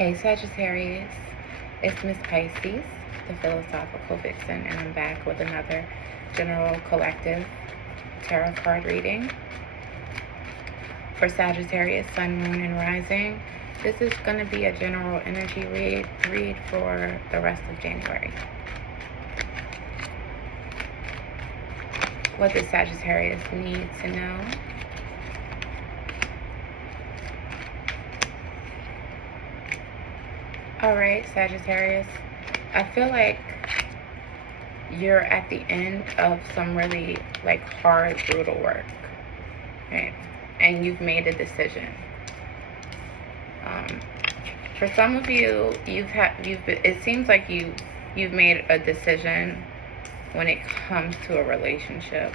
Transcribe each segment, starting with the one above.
Hey Sagittarius, it's Miss Pisces, the Philosophical Vixen, and I'm back with another general collective tarot card reading for Sagittarius, Sun, Moon, and Rising. This is going to be a general energy read for the rest of January. What does Sagittarius need to know? Alright, Sagittarius, I feel like you're at the end of some really hard, brutal work, right? And you've made a decision. For some of you, it seems like you've made a decision when it comes to a relationship,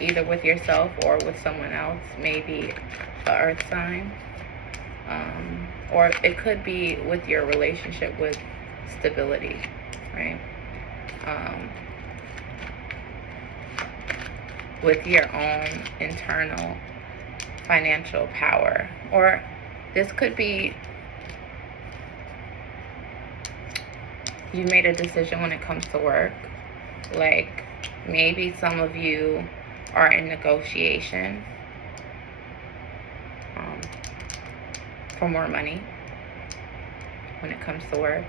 either with yourself or with someone else, maybe an earth sign. Or it could be with your relationship with stability, right? With your own internal financial power. Or this could be you made a decision when it comes to work. Like maybe some of you are in negotiation for more money when it comes to work.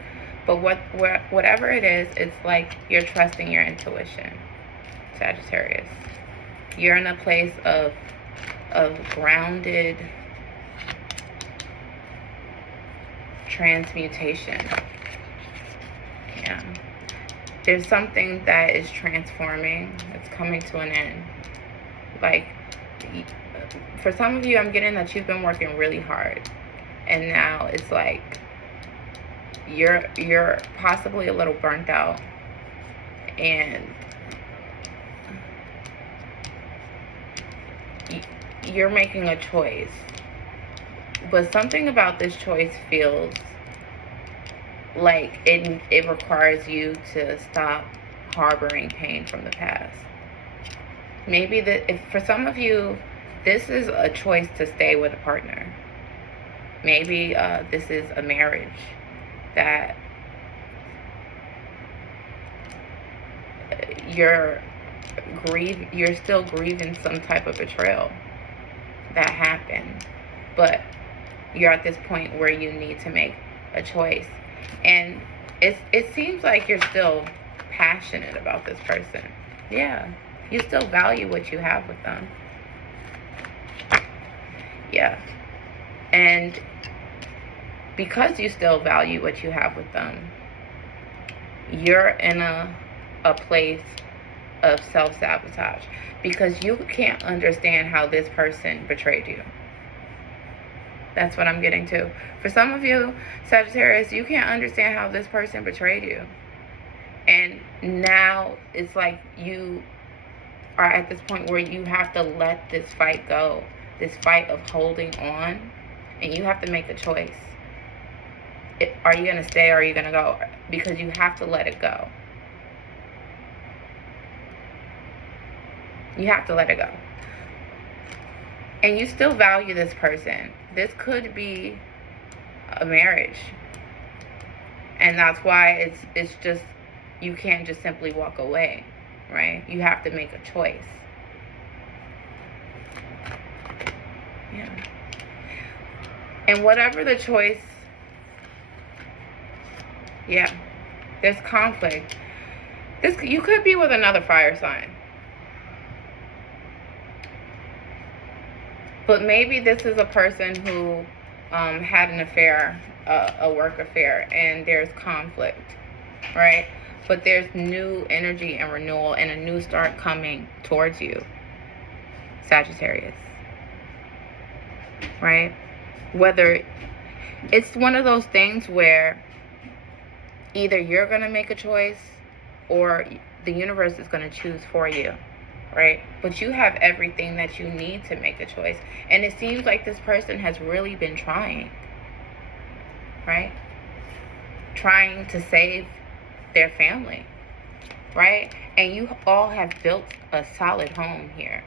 But whatever it is, it's like you're trusting your intuition, Sagittarius. You're in a place of grounded transmutation. Yeah. There's something that is transforming. It's coming to an end. Like, for some of you, I'm getting that you've been working really hard. And now it's like you're possibly a little burnt out, and you're making a choice. But something about this choice feels like it requires you to stop harboring pain from the past. Maybe if for some of you, this is a choice to stay with a partner. Maybe this is a marriage that you're still grieving some type of betrayal that happened, but you're at this point where you need to make a choice. And it seems like you're still passionate about this person. Yeah, you still value what you have with them. Yeah. And because you still value what you have with them, you're in a place of self-sabotage because you can't understand how this person betrayed you. That's what I'm getting to. For some of you, Sagittarius, you can't understand how this person betrayed you. And now it's like you are at this point where you have to let this fight go, this fight of holding on, and you have to make a choice. Are you going to stay or are you going to go? Because you have to let it go. You have to let it go. And you still value this person. This could be a marriage. And that's why it's just, you can't just simply walk away, right? You have to make a choice. Yeah. And whatever the choice, yeah, there's conflict. You could be with another fire sign. But maybe this is a person who had an affair, a work affair, and there's conflict, right? But there's new energy and renewal and a new start coming towards you, Sagittarius, right? Whether it's one of those things where either you're going to make a choice or the universe is going to choose for you, right? But you have everything that you need to make a choice. And it seems like this person has really been trying, right? Trying to save their family, right? And you all have built a solid home here.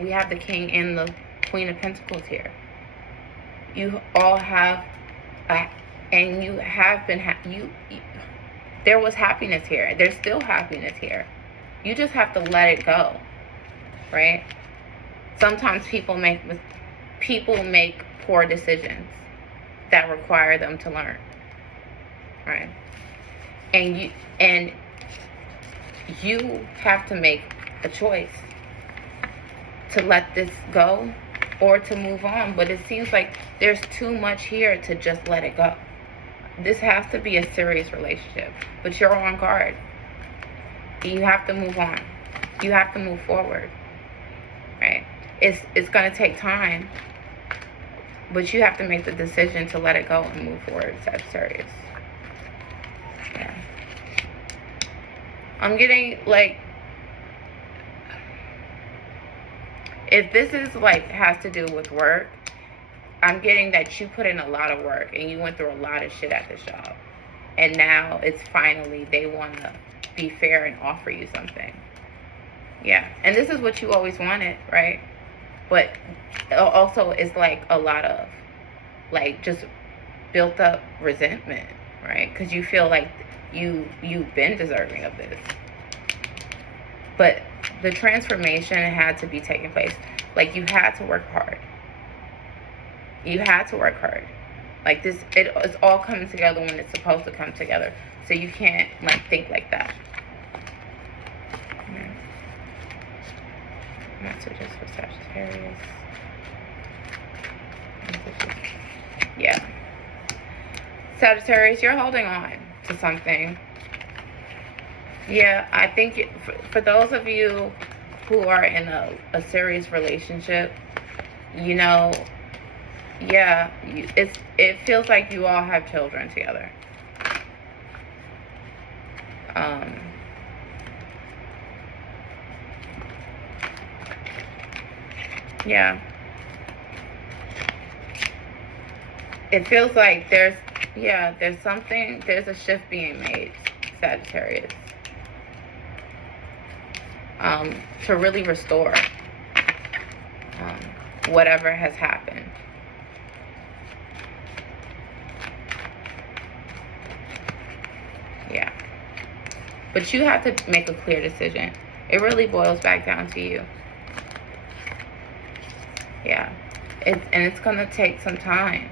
We have the King and the Queen of Pentacles here. You all have and you have been, there was happiness here. There's still happiness here. You just have to let it go, right? Sometimes people make poor decisions that require them to learn, right? And you have to make a choice to let this go or to move on. But it seems like there's too much here to just let it go. This has to be a serious relationship, but you're on guard. You have to move on. You have to move forward, right? It's going to take time, but you have to make the decision to let it go and move forward, Sagittarius. Yeah. I'm getting, like, if this is, like, has to do with work, I'm getting that you put in a lot of work and you went through a lot of shit at this job. And now it's finally, they want to be fair and offer you something. Yeah. And this is what you always wanted, right? But also it's like a lot of, like, just built up resentment, right? Because you feel like you've been deserving of this. But the transformation had to be taking place. Like, you had to work hard. You had to work hard. Like, this, it's all coming together when it's supposed to come together. So you can't, like, think like that. Yeah. Messages for Sagittarius. Messages. Yeah. Sagittarius, you're holding on to something. Yeah, I think for those of you who are in a serious relationship, you know, yeah, it feels like you all have children together. Yeah. It feels like there's a shift being made, Sagittarius. To really restore whatever has happened. Yeah. But you have to make a clear decision. It really boils back down to you. Yeah. And it's going to take some time,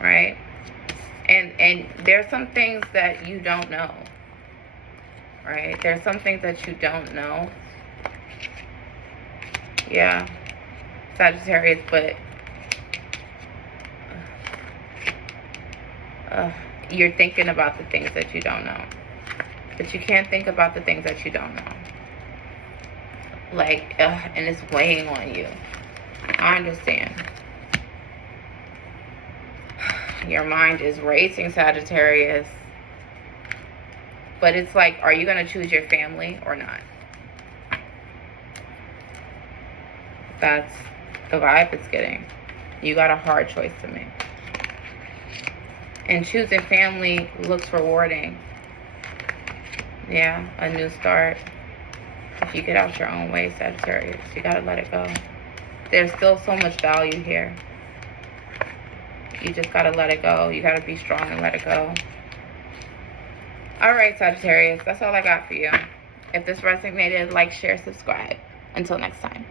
right? And there's some things that you don't know, right? There's some things that you don't know. Yeah. Sagittarius, but you're thinking about the things that you don't know. But you can't think about the things that you don't know. Like, and it's weighing on you. I understand. Your mind is racing, Sagittarius. But it's like, are you going to choose your family or not? That's the vibe it's getting. You got a hard choice to make. And choosing family looks rewarding. Yeah, a new start. If you get out your own way, Sagittarius, you got to let it go. There's still so much value here. You just got to let it go. You got to be strong and let it go. All right, Sagittarius, that's all I got for you. If this resonated, like, share, subscribe. Until next time.